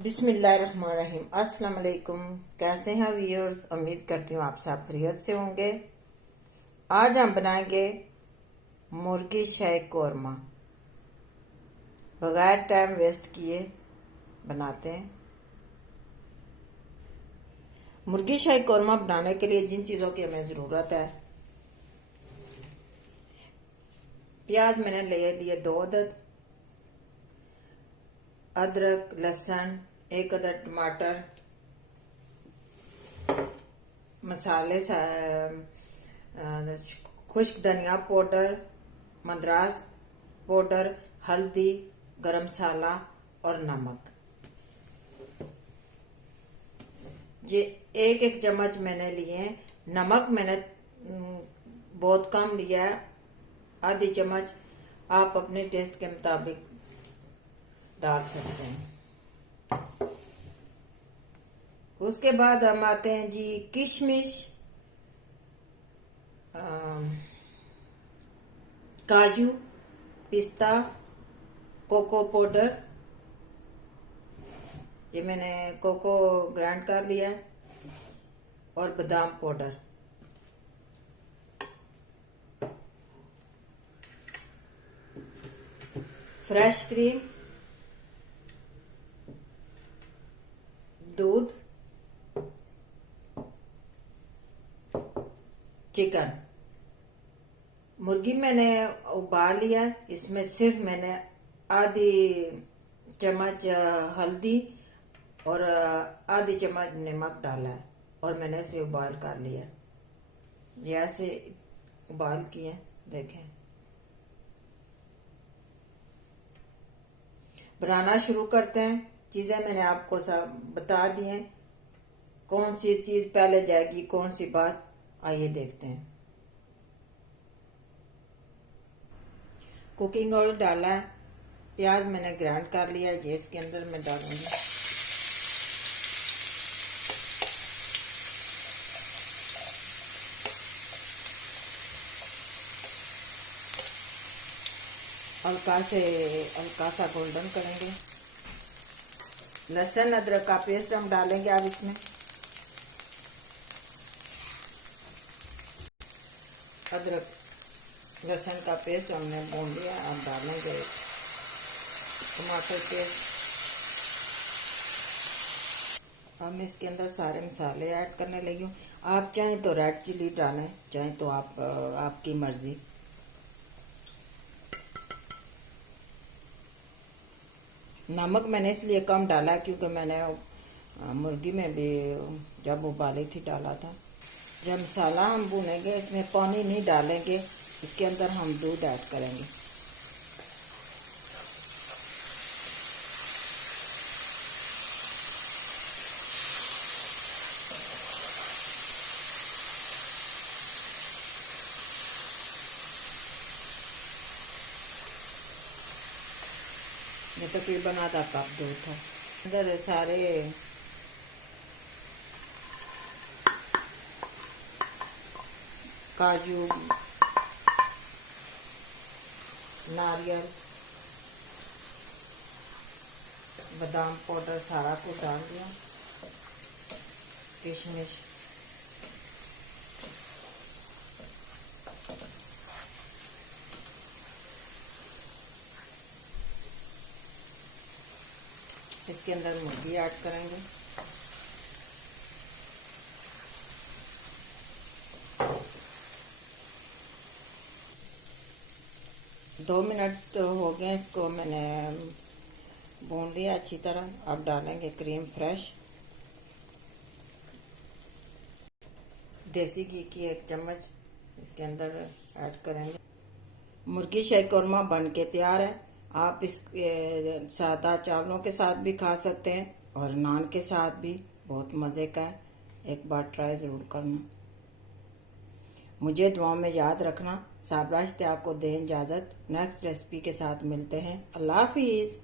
बिस्मिल्लाहिर्रहमानिर्रहीम। अस्सलाम वालेकुम। कैसे हैं व्यूअर्स? उम्मीद करती हूँ आप सब खैरियत से होंगे। आज हम बनाएंगे मुर्गी शाही कोरमा। बगैर टाइम वेस्ट किए बनाते हैं। मुर्गी शाही कोरमा बनाने के लिए जिन चीज़ों की हमें ज़रूरत है, प्याज मैंने ले लिए 2 अदद, अदरक, लहसुन 1 अदद, टमाटर, मसाले, खुश्क धनिया पाउडर, मद्रास पाउडर, हल्दी, गरम मसाला और नमक। ये एक एक चम्मच मैंने लिए हैं। नमक मैंने बहुत कम लिया है, आधी चम्मच। आप अपने टेस्ट के मुताबिक डाल सकते हैं। उसके बाद हम आते हैं जी किशमिश, काजू, पिस्ता, कोको पाउडर, ये मैंने कोको ग्राइंड कर लिया है, और बादाम पाउडर। फ्रेश क्रीम, दूध, चिकन। मुर्गी मैंने उबाल लिया, इसमें सिर्फ मैंने आधी चम्मच हल्दी और आधी चम्मच नमक डाला है, और मैंने इसे उबाल कर लिया। ये ऐसे उबाल किए, देखें। बनाना शुरू करते हैं। चीजें मैंने आपको सब बता दी हैं, कौन सी चीज पहले जाएगी, कौन सी बात, आइए देखते हैं। कुकिंग ऑयल डाला है, प्याज मैंने ग्राइंड कर लिया, ये इसके अंदर मैं डालूंगी। हल्का सा गोल्डन करेंगे। लहसुन अदरक का पेस्ट हम डालेंगे अब इसमें। अदरक लहसुन का पेस्ट हमने भून लिया, अब डालेंगे टमाटर पेस्ट। अब मैं इसके अंदर सारे मसाले ऐड करने लगी हूँ। आप चाहें तो रेड चिली डालें, चाहें तो आपकी मर्जी। नमक मैंने इसलिए कम डाला क्योंकि मैंने मुर्गी में भी जब उबाली थी डाला था। जब मसाला हम भूनेंगे, इसमें पानी नहीं डालेंगे, इसके अंदर हम दूध ऐड करेंगे। ये तकरीबन आधा कप दूध था। अंदर सारे काजू, नारियल, बादाम पाउडर सारा कुछ डाल दिया, किशमिश, इसके अंदर मुर्गी ऐड करेंगे। दो मिनट तो हो गए, इसको मैंने भून लिया अच्छी तरह। अब डालेंगे क्रीम फ्रेश, देसी घी की 1 चम्मच इसके अंदर ऐड करेंगे। मुर्गी शाही कोरमा बन के तैयार है। आप इस सादा चावलों के साथ भी खा सकते हैं, और नान के साथ भी बहुत मज़े का है। एक बार ट्राई ज़रूर करना। मुझे दुआ में याद रखना। साबरा इश्तियाक को दें इजाज़त। नेक्स्ट रेसिपी के साथ मिलते हैं। अल्लाह हाफिज़।